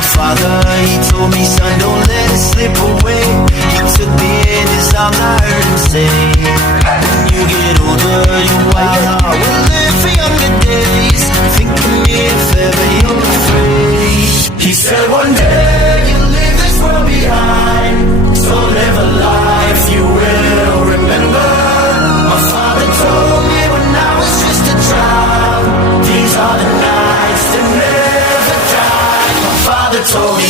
my father, he told me, son, don't let it slip away. He took me in his arms, I heard him say, when you get older, your wild heart will live for younger days. Think of me if ever you're afraid. He said one day you'll leave this world behind, so live a life you will remember. My father told me when I was just a child, these are the nights that never die. My father told me.